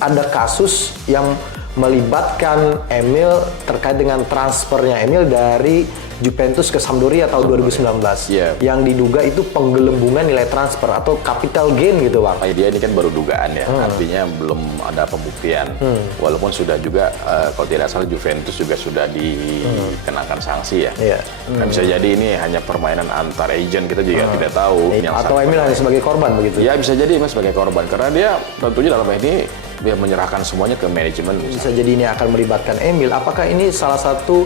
ada kasus yang melibatkan Emil terkait dengan transfernya Emil dari Juventus ke Sampdoria tahun 2019 yang diduga itu penggelembungan nilai transfer atau capital gain gitu Bang. Dia ini kan baru dugaan ya, artinya belum ada pembuktian. Walaupun sudah juga kalau tidak salah Juventus juga sudah dikenakan sanksi ya. Nah, bisa jadi ini hanya permainan antar agent, kita juga tidak tahu. Atau Emil hanya sebagai korban begitu? Ya bisa jadi Mas sebagai korban, karena dia tentunya dalam ini dia menyerahkan semuanya ke manajemen. Bisa jadi ini akan melibatkan Emil. Apakah ini salah satu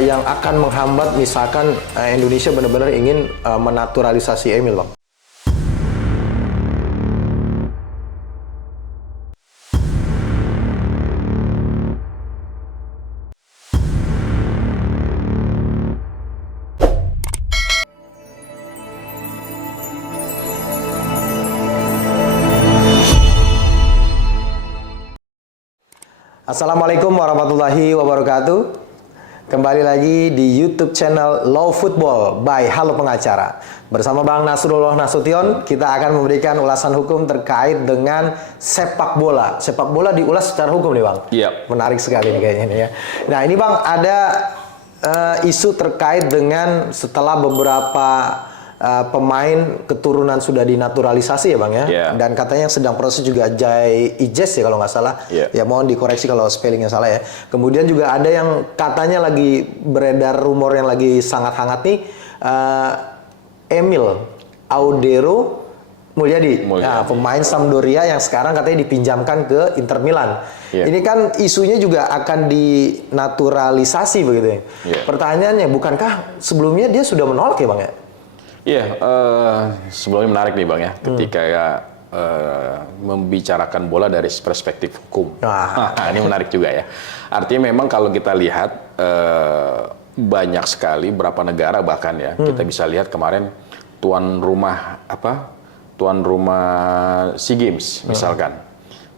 yang akan menghambat misalkan Indonesia benar-benar ingin menaturalisasi Emil, Bang? Assalamualaikum warahmatullahi wabarakatuh. Kembali lagi di YouTube channel Law Football by Halo Pengacara. Bersama Bang Nasrullah Nasution, kita akan memberikan ulasan hukum terkait dengan sepak bola. Sepak bola diulas secara hukum nih Bang. Iya. Menarik sekali nih kayaknya nih ya. Nah ini Bang, ada isu terkait dengan setelah beberapa pemain keturunan sudah dinaturalisasi ya Bang ya, dan katanya yang sedang proses juga Jai Ijes ya kalau nggak salah, ya mohon dikoreksi kalau spellingnya salah ya. Kemudian juga ada yang katanya lagi beredar rumor yang lagi sangat hangat nih, Emil Audero Mulyadi. Nah, pemain Sampdoria yang sekarang katanya dipinjamkan ke Inter Milan. Ini kan isunya juga akan dinaturalisasi begitu ya. Pertanyaannya, bukankah sebelumnya dia sudah menolak ya Bang ya? Iya, sebelumnya menarik nih Bang ya, ketika membicarakan bola dari perspektif hukum. Ini menarik juga ya. Artinya memang kalau kita lihat banyak sekali berapa negara bahkan ya, kita bisa lihat kemarin tuan rumah SEA Games misalkan,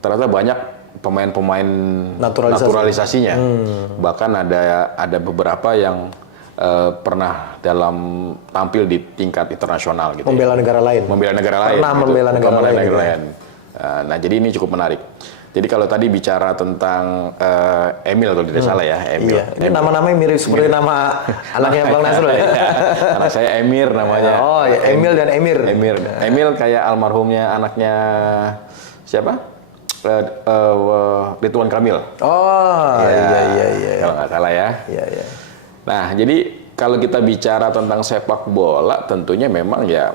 ternyata banyak pemain-pemain naturalisasinya. Bahkan ada beberapa yang pernah tampil di tingkat internasional gitu. Membela negara lain. Membela negara lain. Pernah membela negara lain. Nah, jadi ini cukup menarik. Jadi kalau tadi bicara tentang Emil kalau tidak salah ya, Emil. Iya. Ini nama-namanya mirip seperti nama anaknya Bang Nasrul ya. Anak saya Emir namanya. Oh, ya, Emil dan Emir. Emil kayak almarhumnya anaknya siapa? Ridwan Kamil. Oh, iya. Kalau nggak salah ya. Iya. Nah, jadi kalau kita bicara tentang sepak bola, tentunya memang ya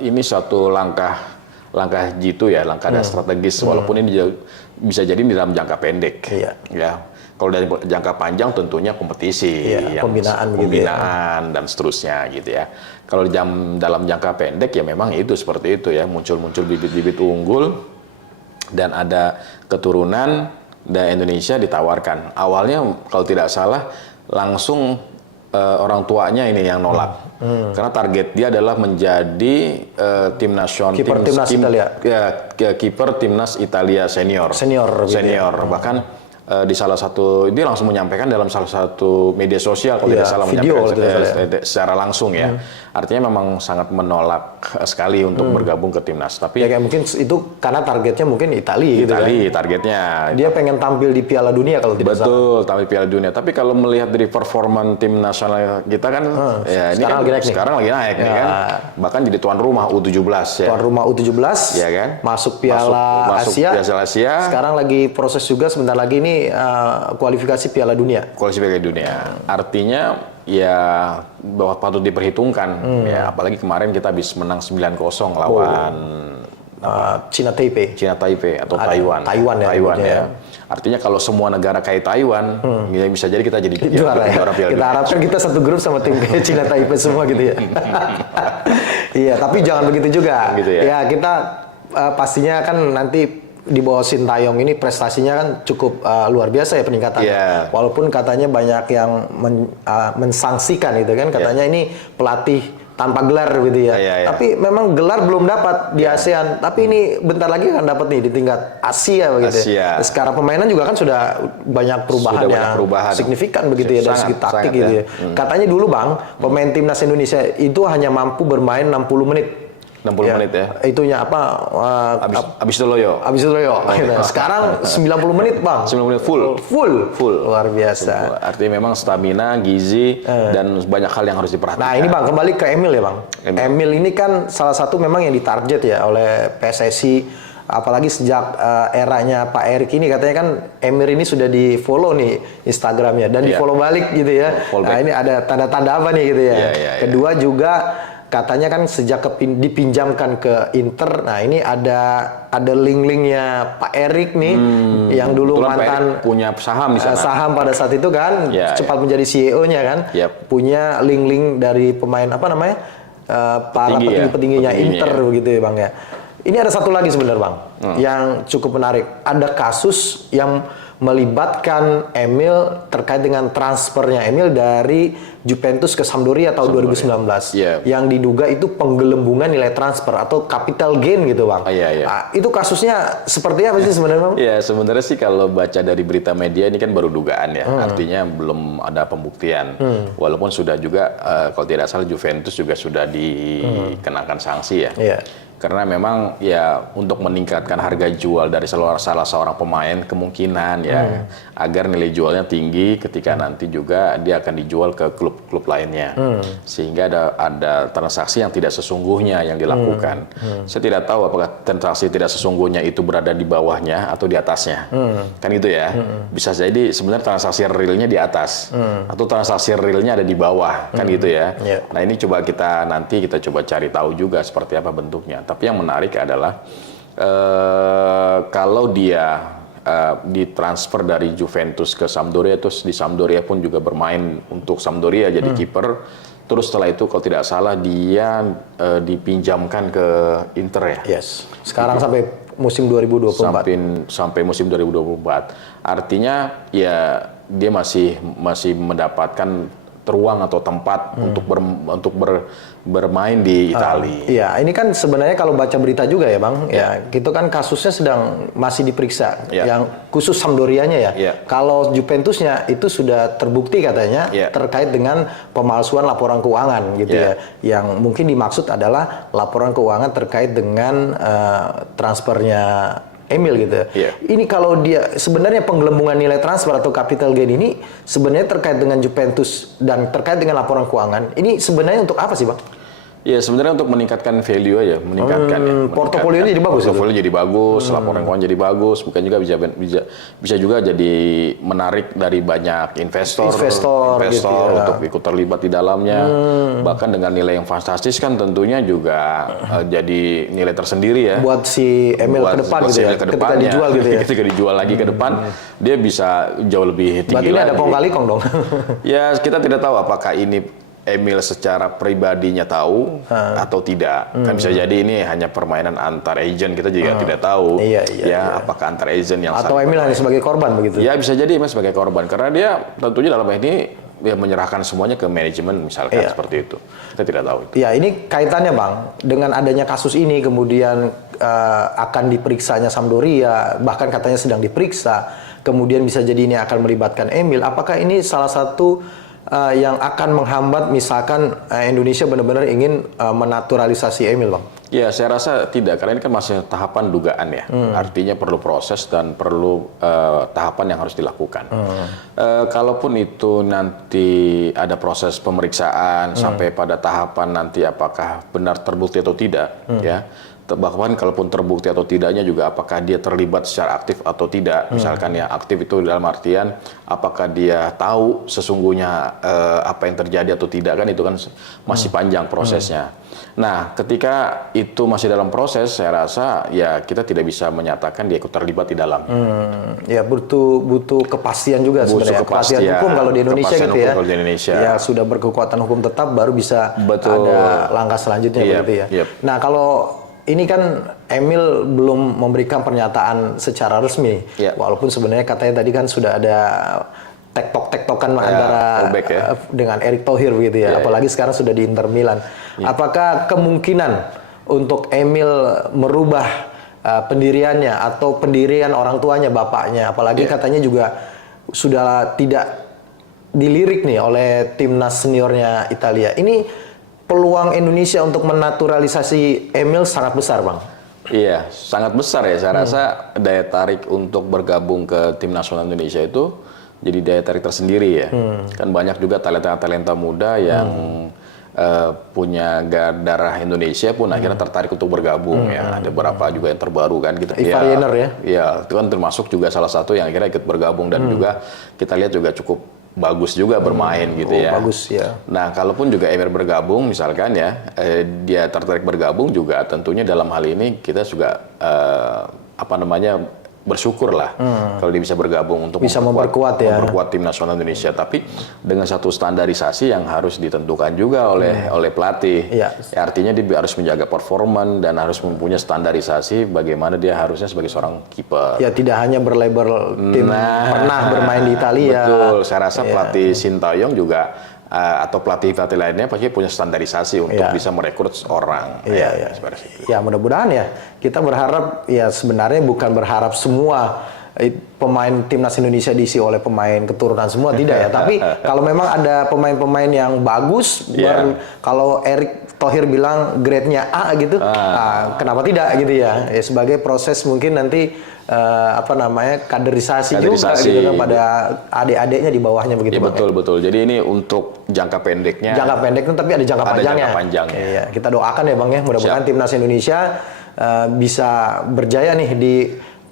ini suatu langkah jitu ya, langkah strategis. Walaupun ini bisa jadi di dalam jangka pendek. Ya, kalau dari jangka panjang tentunya kompetisi, pembinaan dan seterusnya gitu ya. Kalau dalam jangka pendek ya memang itu seperti itu ya, muncul bibit-bibit unggul dan ada keturunan dan Indonesia ditawarkan. Awalnya kalau tidak salah langsung orang tuanya ini yang nolak, karena target dia adalah menjadi kiper timnas Italia senior. Bahkan di salah satu, dia langsung menyampaikan dalam salah satu media sosial kalau tidak salah, menyampaikan secara langsung ya. Artinya memang sangat menolak sekali untuk bergabung ke timnas. Tapi ya kayak mungkin itu karena targetnya mungkin Italia gitu kan. Targetnya. Dia pengen tampil di Piala Dunia kalau tidak salah. Betul, tampil di Piala Dunia. Tapi kalau melihat dari performa tim nasional kita kan, ya ini kan sekarang lagi naik nih kan. Bahkan jadi tuan rumah U17 ya. Tuan rumah U17. Ya kan. Masuk Piala Asia. Sekarang lagi proses juga sebentar lagi ini kualifikasi Piala Dunia. Artinya ya bahwa patut diperhitungkan ya, apalagi kemarin kita habis menang 9-0 lawan Cina Taipei atau Taiwan ya. Artinya kalau semua negara kayak Taiwan ya bisa jadi kita jadi juara Piala Dunia. Kita harapkan kita satu grup sama tim kayak Cina Taipei semua gitu ya. Iya, tapi jangan begitu juga. Ya kita pastinya kan nanti di bawah Sintayong ini prestasinya kan cukup luar biasa ya peningkatannya. Walaupun katanya banyak yang mensangsikan gitu kan, katanya ini pelatih tanpa gelar gitu ya. Tapi memang gelar belum dapat di ASEAN, tapi ini bentar lagi akan dapat nih di tingkat Asia begitu. Sekarang permainan juga kan sudah banyak perubahan signifikan begitu ya dari segi taktik gitu ya. Katanya dulu Bang, pemain timnas Indonesia itu hanya mampu bermain 60 menit. 60 menit ya. Itunya apa? Abis itu loyo. Sekarang 90 menit, Bang. 90 menit full. Luar biasa. Artinya memang stamina, gizi, dan banyak hal yang harus diperhatikan. Nah, ini Bang, kembali ke Emil ya, Bang. Emil ini kan salah satu memang yang ditarget ya oleh PSSI. Apalagi sejak eranya Pak Erik ini, katanya kan Emil ini sudah di-follow nih Instagramnya. Dan di-follow balik gitu ya. Nah, ini ada tanda-tanda apa nih gitu ya. Kedua juga katanya kan sejak dipinjamkan ke Inter, nah ini ada link-linknya Pak Erik nih, yang dulu mantan punya saham di sana. Saham pada saat itu kan, cepat menjadi CEO-nya kan, punya link-link dari pemain apa namanya, para petinggi-petingginya Inter begitu ya Bang ya. Ini ada satu lagi sebenarnya Bang, yang cukup menarik. Ada kasus yang melibatkan Emil terkait dengan transfernya Emil dari Juventus ke Sampdoria tahun 2019 yang diduga itu penggelembungan nilai transfer atau capital gain gitu Bang. Nah, itu kasusnya seperti apa sih sebenarnya Bang? Ya sebenarnya sih kalau baca dari berita media ini kan baru dugaan ya, artinya belum ada pembuktian. Walaupun sudah juga kalau tidak salah Juventus juga sudah dikenakan sanksi ya. Karena memang ya untuk meningkatkan harga jual dari salah seorang pemain kemungkinan ya agar nilai jualnya tinggi ketika nanti juga dia akan dijual ke klub-klub lainnya, sehingga ada transaksi yang tidak sesungguhnya yang dilakukan. Saya tidak tahu apakah transaksi tidak sesungguhnya itu berada di bawahnya atau di atasnya, kan itu ya. Bisa jadi sebenarnya transaksi realnya di atas atau transaksi realnya ada di bawah, kan gitu ya. Nah ini coba kita coba cari tahu juga seperti apa bentuknya. Tapi yang menarik adalah kalau dia ditransfer dari Juventus ke Sampdoria, terus di Sampdoria pun juga bermain untuk Sampdoria jadi kiper. Terus setelah itu kalau tidak salah dia dipinjamkan ke Inter ya. Sekarang sampai musim 2024. Sampai musim 2024. Artinya ya dia masih mendapatkan ruang atau tempat untuk bermain di Italia. Iya, ini kan sebenarnya kalau baca berita juga ya Bang, ya itu kan kasusnya masih diperiksa, yang khusus Sampdorianya ya. Kalau Juventusnya itu sudah terbukti katanya terkait dengan pemalsuan laporan keuangan gitu ya. Yang mungkin dimaksud adalah laporan keuangan terkait dengan transfernya Emil gitu. Ini kalau dia sebenarnya penggelembungan nilai transfer atau capital gain ini sebenarnya terkait dengan Juventus dan terkait dengan laporan keuangan. Ini sebenarnya untuk apa sih Bang? Ya sebenarnya untuk meningkatkan value aja, portofolionya jadi bagus. Portofolio jadi bagus, laporan keuangan jadi bagus, bukan juga bisa juga jadi menarik dari banyak investor gitu untuk ikut terlibat di dalamnya. Bahkan dengan nilai yang fantastis kan tentunya juga jadi nilai tersendiri ya. Buat si Emil ke depan gitu ya. Ketika dijual gitu ya. Ketika dijual lagi ke depan, dia bisa jauh lebih tinggi. Berarti ini ada kong kali kong dong. Ya kita tidak tahu apakah ini Emil secara pribadinya tahu atau tidak. Kan bisa jadi ini hanya permainan antar agent, kita juga tidak tahu. Apakah antar agent yang atau Emil hanya sebagai korban begitu? Ya bisa jadi Emil sebagai korban karena dia tentunya dalam ini dia menyerahkan semuanya ke manajemen misalkan seperti itu. Kita tidak tahu. Ya ini kaitannya Bang dengan adanya kasus ini kemudian akan diperiksanya Sampdoria, bahkan katanya sedang diperiksa. Kemudian bisa jadi ini akan melibatkan Emil. Apakah ini salah satu yang akan menghambat misalkan Indonesia benar-benar ingin menaturalisasi Emil Bang? Ya, saya rasa tidak, karena ini kan masih tahapan dugaan ya. Artinya perlu proses dan perlu tahapan yang harus dilakukan. Kalaupun itu nanti ada proses pemeriksaan sampai pada tahapan nanti apakah benar terbukti atau tidak, ya. Bahkan kalaupun terbukti atau tidaknya juga apakah dia terlibat secara aktif atau tidak. Misalkan ya aktif itu dalam artian apakah dia tahu sesungguhnya apa yang terjadi atau tidak, kan itu kan masih panjang prosesnya. Nah, ketika itu masih dalam proses, saya rasa ya kita tidak bisa menyatakan dia ikut terlibat di dalam. Ya butuh kepastian juga sebenarnya. Kepastian hukum kalau di Indonesia gitu ya. Di Indonesia. Ya sudah berkekuatan hukum tetap baru bisa ada langkah selanjutnya begitu ya. Nah, kalau ini kan Emil belum memberikan pernyataan secara resmi, walaupun sebenarnya katanya tadi kan sudah ada tektokan antara dengan Erick Thohir begitu ya, apalagi sekarang sudah di Inter Milan. Apakah kemungkinan untuk Emil merubah pendiriannya atau pendirian orang tuanya, bapaknya, apalagi katanya juga sudah tidak dilirik nih oleh timnas seniornya Italia. Ini peluang Indonesia untuk menaturalisasi Emil sangat besar, Bang. Iya, sangat besar ya. Saya rasa daya tarik untuk bergabung ke tim nasional Indonesia itu jadi daya tarik tersendiri ya. Kan banyak juga talenta-talenta muda yang punya darah Indonesia pun akhirnya tertarik untuk bergabung ya. Ada beberapa juga yang terbaru kan kita. Ivar Jenner ya. Iya, itu kan termasuk juga salah satu yang akhirnya ikut bergabung dan juga kita lihat juga cukup bagus juga bermain gitu ya. Bagus ya. Nah, kalaupun juga Emir bergabung misalkan ya, dia tertarik bergabung juga tentunya dalam hal ini kita juga bersyukur lah kalau dia bisa bergabung untuk bisa memperkuat tim nasional Indonesia. Tapi dengan satu standarisasi yang harus ditentukan juga oleh pelatih. Ya. Ya, artinya dia harus menjaga performa dan harus mempunyai standarisasi bagaimana dia harusnya sebagai seorang kiper. Ya, tidak hanya berlabel tim pernah bermain di Italia. Betul, saya rasa pelatih Sintayong juga atau pelatih lainnya pasti punya standarisasi untuk bisa merekrut orang. Ya, mudah-mudahan ya. Kita berharap ya sebenarnya bukan berharap semua pemain timnas Indonesia diisi oleh pemain keturunan semua, tidak ya. Tapi kalau memang ada pemain-pemain yang bagus, kalau Erick Thohir bilang grade-nya A gitu, kenapa tidak gitu ya? Sebagai proses mungkin nanti kaderisasi juga gitu kan pada adik-adiknya di bawahnya begitu. Ya, betul. Jadi ini untuk jangka pendeknya. Jangka pendeknya tapi ada jangka panjangnya. Jangka panjangnya. Iya, kita doakan ya Bang ya, mudah-mudahan timnas Indonesia bisa berjaya nih di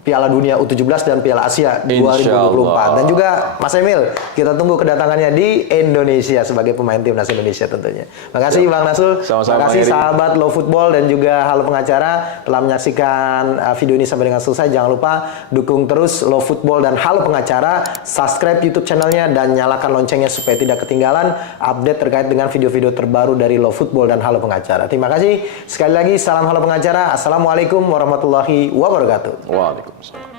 Piala Dunia U17 dan Piala Asia 2024. Dan juga Mas Emil, kita tunggu kedatangannya di Indonesia sebagai pemain timnas Indonesia tentunya. Makasih Bang Nasul. Sama-sama, makasih sahabat Low Football dan juga Halo Pengacara telah menyaksikan video ini sampai dengan selesai. Jangan lupa dukung terus Low Football dan Halo Pengacara, subscribe YouTube channelnya dan nyalakan loncengnya supaya tidak ketinggalan update terkait dengan video-video terbaru dari Low Football dan Halo Pengacara. Terima kasih sekali lagi. Salam Halo Pengacara. Assalamualaikum warahmatullahi wabarakatuh. Waalaikumsalam.